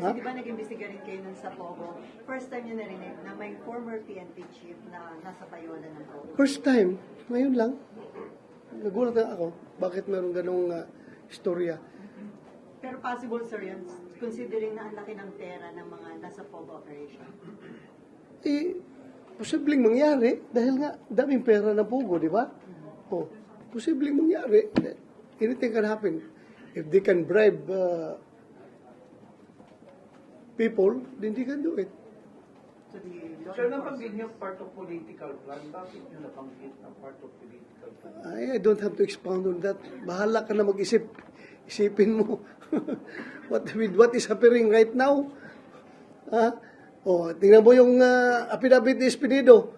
Kasi di ba nag-imbestiga rin kayo nun sa Pogo? First time nyo narinig na may former PNP chief na nasa payola ng Pogo. First time, ngayon lang. Nagulat na ako, bakit meron ganong istorya. Pero possible, sir, yun, considering na ang laki ng pera ng mga nasa Pogo operation. Posibleng mangyari, dahil nga, daming pera ng Pogo, di ba? Posibleng mangyari. Anything can happen. If they can bribe people, then they can do it. So Sir, nabanggit niyo part of political plan. Bakit niyo nabanggit na part of political plan? I don't have to expound on that. Bahala ka na mag-isip. Isipin mo. What is happening right now? Tingnan mo yung affidavit ni Espinido.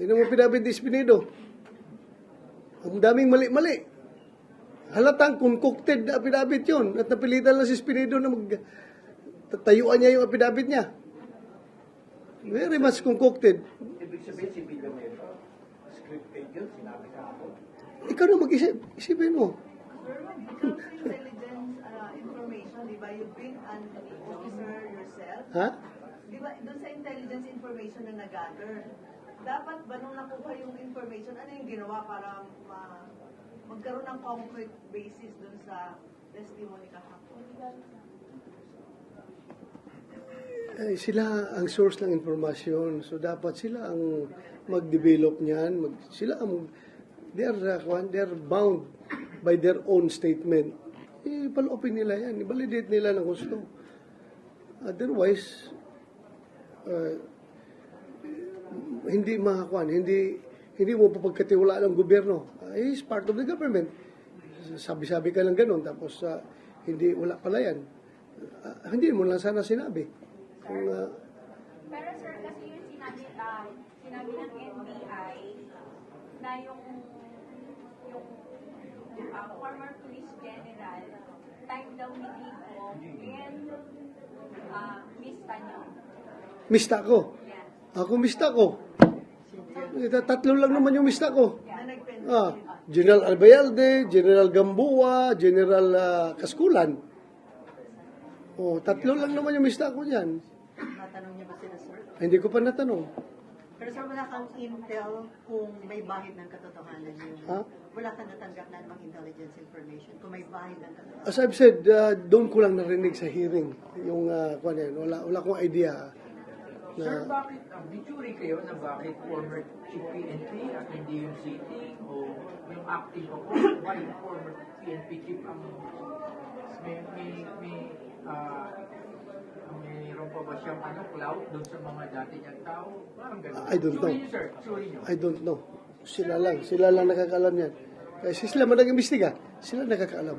Tingnan mo affidavit ni Espinido. Ang daming mali-mali. Halatang concocted na affidavit yun. At napilitan lang si Espinido na tatayuan niya yung affidavit niya. Very much concocted. Ibig sabihin si Villanueva, scripted yun, sinabi ka ako. Ikaw na mag-isip. Isipin mo. Sir, when it comes to intelligence information, di ba, you've been an officer yourself? Ha? Di ba, doon sa intelligence information na nag-gather, dapat ba nung nakuha yung information, ano yung ginawa para magkaroon ng concrete basis doon sa testimony kahapon? Sila ang source ng informasyon. So, dapat sila ang mag-develop niyan. They are bound by their own statement. Palopin nila yan. I-validate nila ng gusto. Otherwise, hindi makakuan. Hindi mo papagkatiwalaan ng gobyerno. He's part of the government. Sabi-sabi ka lang ganun. Tapos, wala pala yan. Hindi mo lang sana sinabi. Pero sir, kasi yung sinabi ng NBI na yung former police general time daw ni Vico and mista nyo. Mista ko. Yeah. Ako mista ko. Tatlo lang naman yung mista ko. Na General Albayalde, General Gamboa, General Kaskulan. Tatlo lang naman yung mista ko dyan. natanong niyo ba sila, sir? Hindi ko pa natanong. Pero sir, wala kang intel kung may bahid ng katotohanan yun. Ha? Wala kang natanggap na namang intelligence information kung may bahid ng katotohanan. As I've said, doon ko lang narinig sa hearing. Yung, wala akong idea. Sir, bakit, bituri kayo na bakit former chief PNP at hindi yung sitting o yung acting o why former PNP chief ang mayroon pa ba siyang clout doon sa mga dati niyang tao? Parang gano'n. I don't know. Suri niyo, sir. Suri niyo. I don't know. Sila lang nakakaalam yan. Kasi sila man nag-imbestiga, sila nakakaalam.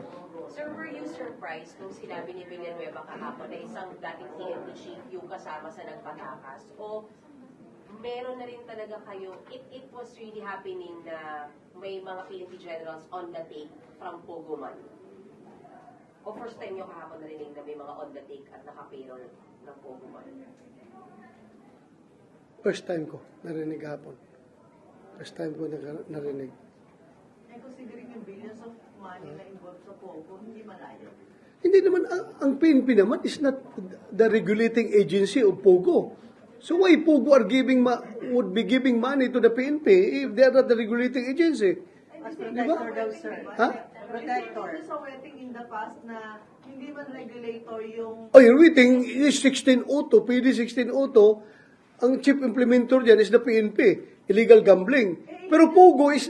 Sir, were you surprised nung sinabi ni Villanueva kahapon na isang dating PNP chief yung kasama sa nagpatakas? O meron na rin talaga kayo, it was really happening na may mga PNP generals on the take from Pogoman? O first time nyo kahapon narinig na may mga on the take at naka-payroll ng Pogoman? First time ko narinig hapon. First time ko narinig. And considering yung billions of money na involved sa Pogo, hindi malayo. Hindi naman, ang PNP naman is not the regulating agency of Pogo. So why Pogo would be giving money to the PNP if they are not the regulating agency? As Diba? protector daw, sir. Ha? Protector. Sa wedding in the past na hindi man regulator yung... You're waiting, is 1602, PD 1602, ang chief implementer dyan is the PNP, illegal gambling. Pero Pogo is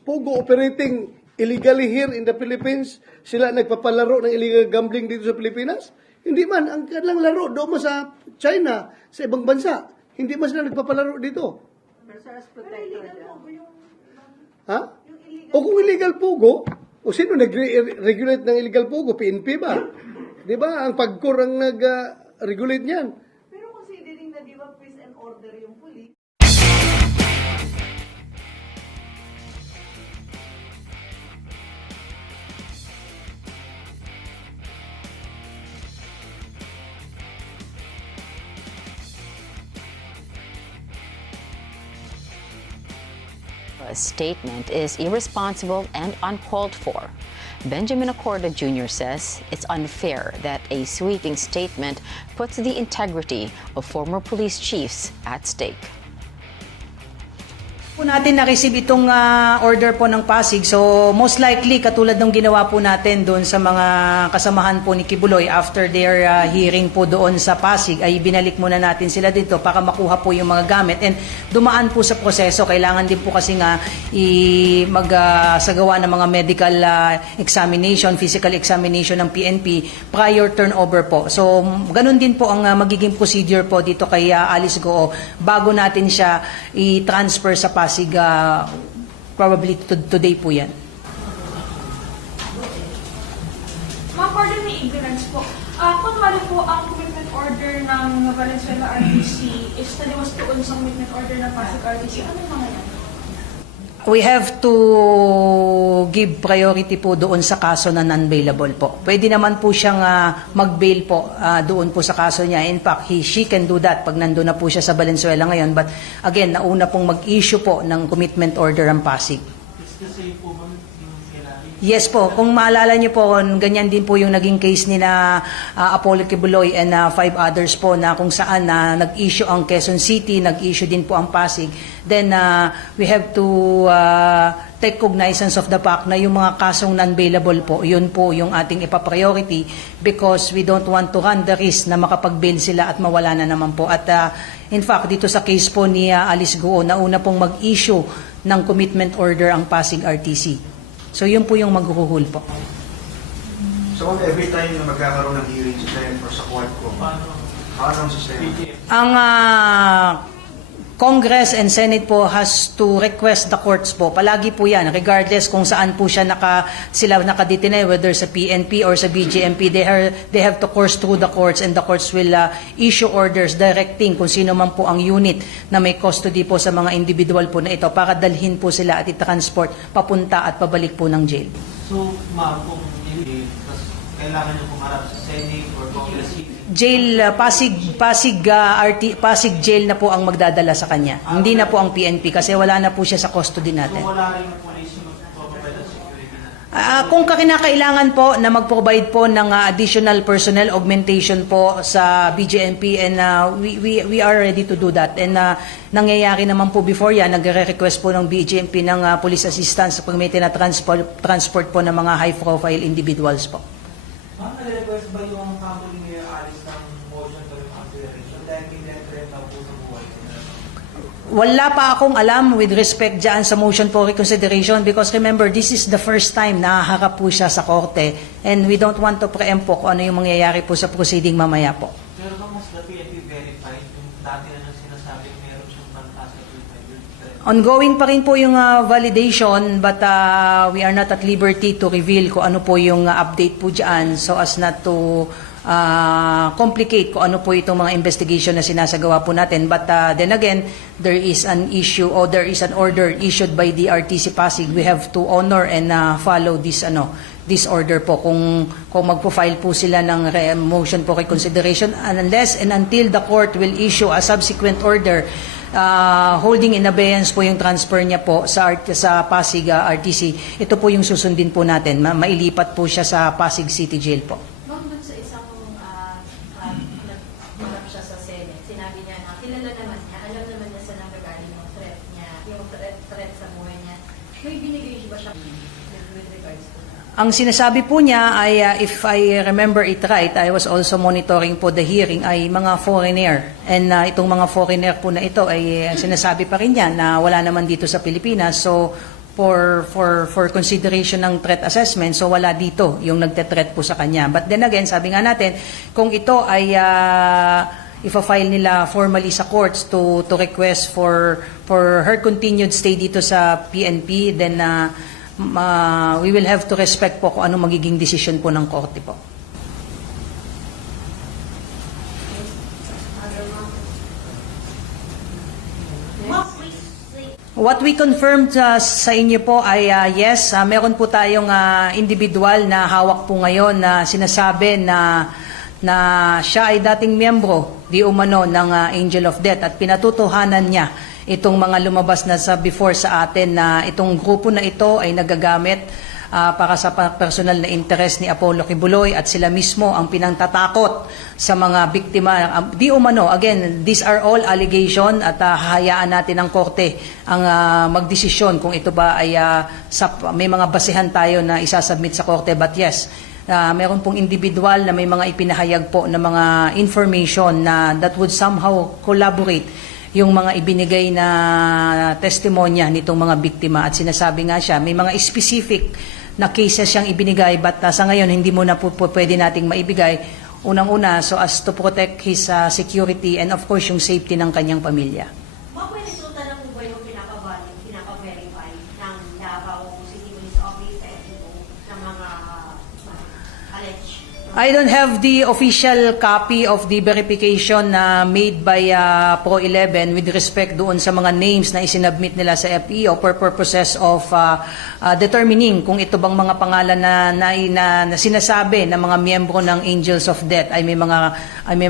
Pogo operating illegally here in the Philippines? Sila nagpapalaro ng illegal gambling dito sa Pilipinas? Hindi man, ang kanilang laro doon sa China, sa ibang bansa. Hindi man sila nagpapalaro dito. Pero sir, as protector daw. Ha? O kung illegal Pogo, o sino nag-regulate ng illegal Pogo? PNP ba? Di ba? Ang pagkor ang nag-regulate niyan. Pero considering na di ba peace and order yung police, statement is irresponsible and uncalled for. Benjamin Acorda Jr. says it's unfair that a sweeping statement puts the integrity of former police chiefs at stake. Po natin na-receive itong order po ng Pasig. So most likely katulad ng ginawa po natin doon sa mga kasamahan po ni Kibuloy after their hearing po doon sa Pasig ay binalik muna natin sila dito para makuha po yung mga gamit and dumaan po sa proseso. Kailangan din po kasi nga magsagawa ng mga medical examination, physical examination ng PNP prior turnover po. So ganun din po ang magiging procedure po dito kay Alice Goo bago natin siya i-transfer sa Pasig. Probably today po yan. Ma'am, pardon me ignorance po. Kunwari po, ang commitment order ng Valenzuela RTC is taliwas doon sa commitment order ng Pasig RTC. Ano yung mga yan? We have to give priority po doon sa kaso na non-bailable po. Pwede naman po siyang mag-bail po doon po sa kaso niya. In fact, she can do that pag nandun na po siya sa Valenzuela ngayon. But again, nauna pong mag-issue po ng commitment order ang Pasig. Yes po, kung maalala niyo po, ganyan din po yung naging case ni na Apollo Kibuloy and 5 others po na kung saan nag-issue ang Quezon City, nag-issue din po ang Pasig. Then we have to take cognizance of the fact na yung mga kasong non-bailable po, yun po yung ating ipa-priority because we don't want to run the risk na makapag-bail sila at mawala na naman po. At in fact, dito sa case po ni Alice Goo, nauna pong mag-issue ng commitment order ang Pasig RTC. So yun po yung maghuhul po. So every time na magkakaroon ng hearing sa Senate or sa court ko, paano ang sistema? Ang Congress and Senate po has to request the courts po. Palagi po yan, regardless kung saan po siya sila nakadetine, whether sa PNP or sa BJMP, they have to course through the courts and the courts will issue orders directing kung sino man po ang unit na may custody po sa mga individual po na ito para dalhin po sila at i-transport papunta at pabalik po ng jail. So, ma'am, kung kailangan nyo pumarap sa Senate or Congress, jail, Pasig jail na po ang magdadala sa kanya. Hindi na po ang PNP kasi wala na po siya sa custody natin. so wala rin yung police yung mag-provide ng security na? Kung kinakailangan po na mag-provide po ng additional personnel augmentation po sa BJMP and we are ready to do that. And nangyayari naman po before yan, nagre-request po ng BJMP ng police assistance pag may transport po ng mga high-profile individuals po. Ma'am, nag-request ba yung kampo ni Mayor Alice ng motion to reconsideration dahil kinetret na po sa buhay? Wala pa akong alam with respect dyan sa motion for reconsideration because remember, this is the first time na haharap po siya sa korte and we don't want to preempt po kung ano yung mangyayari po sa proceeding mamaya po. Pero kung mas the PNP verified, yung dati na nang sinasabi meron siyang bantas na 25 Ongoing pa rin po yung validation but we are not at liberty to reveal kung ano po yung update po dyan so as not to complicate kung ano po itong mga investigation na sinasagawa po natin. But then again, there is an issue or there is an order issued by the RTC Pasig. We have to honor and follow this order po. Kung magpo-file po sila ng motion for reconsideration unless and until the court will issue a subsequent order holding in abeyance po yung transfer niya po sa Pasig RTC. Ito po yung susundin po natin. Mailipat po siya sa Pasig City Jail po. Ma'am, dun sa isang nagmarap siya sa Senate, sinabi niya na kilala naman niya, alam naman niya sa nanggagaling yung threat niya, yung threat sa buhay niya. May binigay ba siya with regards to that? Ang sinasabi po niya ay, if I remember it right, I was also monitoring po the hearing, ay mga foreigner. And itong mga foreigner po na ito ay sinasabi pa rin niya na wala naman dito sa Pilipinas. So, for consideration ng threat assessment, so wala dito yung nagte-threat po sa kanya. But then again, sabi nga natin, kung ito ay ifa-file nila formally sa courts to request for her continued stay dito sa PNP, then we will have to respect po kung ano magiging decision po ng korte po. What we confirmed sa inyo po ay yes, meron po tayong individual na hawak po ngayon na sinasabi na siya ay dating miyembro di umano ng Angel of Death at pinatutuhanan niya itong mga lumabas na sa before sa atin na itong grupo na ito ay nagagamit para sa personal na interest ni Apollo Kibuloy at sila mismo ang pinangtatakot sa mga biktima. Di umano, again, these are all allegation at hahayaan natin ng korte ang magdesisyon kung ito ba ay may mga basehan tayo na isasubmit sa korte. But yes, meron pong individual na may mga ipinahayag po na mga information na that would somehow collaborate yung mga ibinigay na testimonya nitong mga biktima. At sinasabi nga siya, may mga specific na cases siyang ibinigay, but sa ngayon hindi mo na po pwede nating maibigay. Unang-una, so as to protect his security and of course yung safety ng kanyang pamilya. Ma'am, pwede resulta na po ba yung pinaka-verify ng Davao City Police Office sa FEO ng mga alleged? I don't have the official copy of the verification made by Pro11 with respect doon sa mga names na isinubmit nila sa FEO for purposes of determining kung ito bang mga pangalan na sinasabi ng mga miyembro ng Angels of Death ay may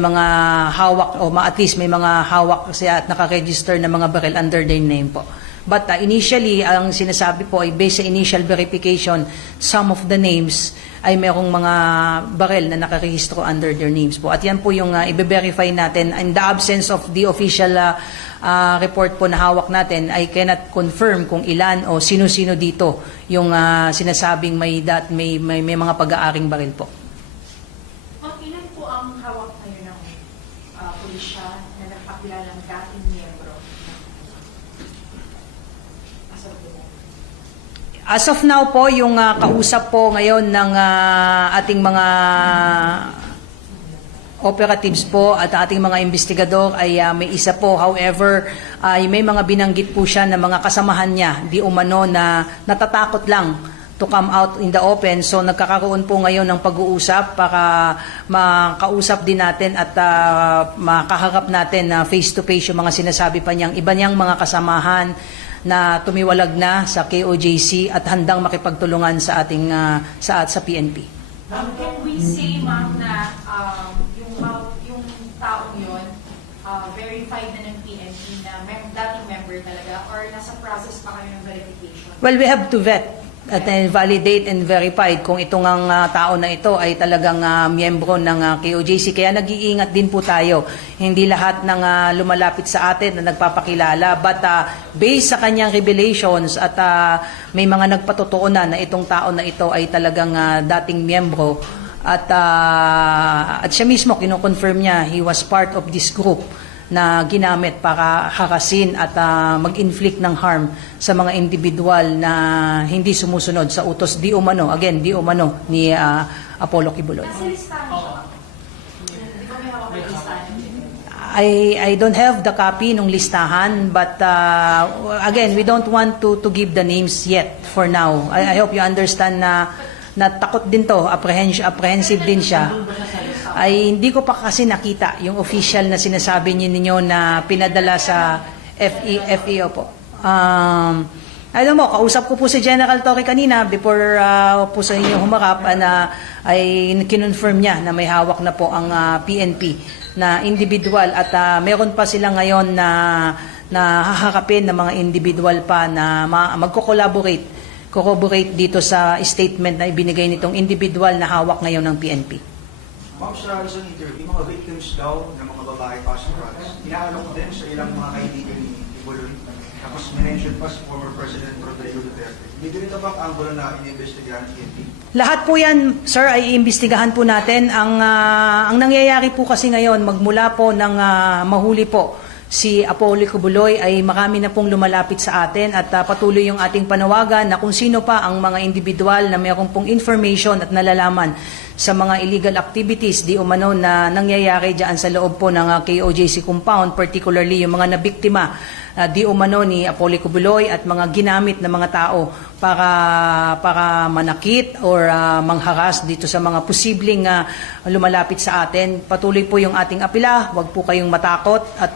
mga hawak o at least may mga hawak siya at nakaregister na mga baril under their name po. But initially, ang sinasabi po ay based sa initial verification, some of the names ay merong mga barel na nakarehistro under their names po. At yan po yung i-verify natin. In the absence of the official report po na hawak natin, I cannot confirm kung ilan o sino-sino dito yung sinasabing may mga pag-aaring baril po. Ma'am, ilan po ang hawak ngayon ng pulisya na nagpakilalang dating miyembro? As of now po, yung kausap po ngayon ng ating mga operatives po at ating mga investigador ay may isa po. However, may mga binanggit po siya na mga kasamahan niya, di umano na natatakot lang to come out in the open. So nagkakaroon po ngayon ng pag-uusap para makausap din natin at makaharap natin face-to-face yung mga sinasabi pa niyang iba niyang mga kasamahan na tumiwalag na sa KOJC at handang makipagtulungan sa ating sa PNP. Can we say, ma'am, na yung taong yun verified na ng PNP na dating member talaga or nasa process pa kayo ng verification? Well, we have to vet at validate and verified kung itong tao na ito ay talagang miyembro ng KOJC. Kaya nag-iingat din po tayo. Hindi lahat ng lumalapit sa atin na nagpapakilala. But based sa kanyang revelations at may mga nagpatotoo na itong tao na ito ay talagang dating miyembro. At siya mismo, kinoconfirm niya, he was part of this group na ginamit para harasin at mag-inflict ng harm sa mga individual na hindi sumusunod sa utos di umano ni Apollo Kibuloy. Nasa listahan siya. Di ba may hawak ng listahan? I don't have the copy ng listahan, but again, we don't want to give the names yet for now. I hope you understand na takot din to, apprehensive din siya. Ay hindi ko pa kasi nakita yung official na sinasabi ninyo na pinadala sa FEO po. I don't know, kausap ko po si General Torre kanina before po sa inyo humarap ay kinonfirm niya na may hawak na po ang PNP na individual at meron pa sila ngayon na haharapin ng mga individual pa na corroborate dito sa statement na ibinigay nitong individual na hawak ngayon ng PNP. Ma'am, sa isang interview, mga victims daw ng mga babae pastorals, inaalok din sa ilang mga kaibigan ni Kibuloy. Tapos mention pa si former President Rodrigo Duterte. Hindi rin ba ang angulo na iniimbestigahan ng PNP? Lahat po yan, sir, ay iimbestigahan po natin. Ang nangyayari po kasi ngayon, magmula po ng mahuli po si Apollo Kibuloy ay marami na pong lumalapit sa atin at patuloy yung ating panawagan na kung sino pa ang mga individual na mayroon pong information at nalalaman sa mga illegal activities di umano na nangyayari dyan sa loob po ng KOJC compound, particularly yung mga nabiktima di umano ni Apollo Kibuloy at mga ginamit na mga tao para manakit or mangharas dito sa mga posibleng lumalapit sa atin. Patuloy po yung ating apela, huwag po kayong matakot at